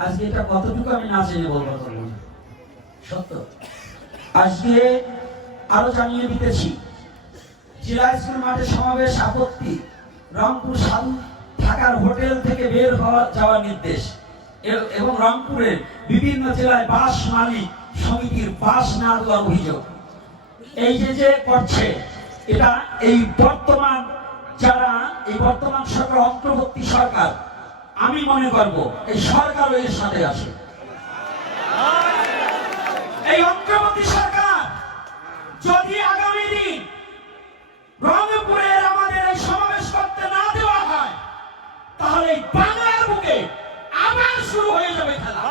আজকে এটা কতটুকু আমি না জেনে বলবো না, সত্য। আজকে আরো জানিয়ে দিতেছি, জেলা স্কুল মাঠে সমাবেশ আপত্তি, রংপুর সাধু থাকার হোটেল থেকে বের হওয়া যাওয়ার নির্দেশ এবং রংপুরের বিভিন্ন জেলায় বাস মালিক সমিতির বাস না দেওয়ার অভিযোগ। এই যে করছে এটা এই বর্তমান সরকার, অন্তর্বর্তী সরকার, আমি মনে করব এই সরকারও এর সাথে আছে। এই অন্তর্বর্তী সরকার যদি আগামী দিন রংপুরের আমাদের এই সমাবেশ করতে না দেওয়া হয়, তাহলে বাংলার বুকে আবার শুরু হয়ে যাবে খেলা।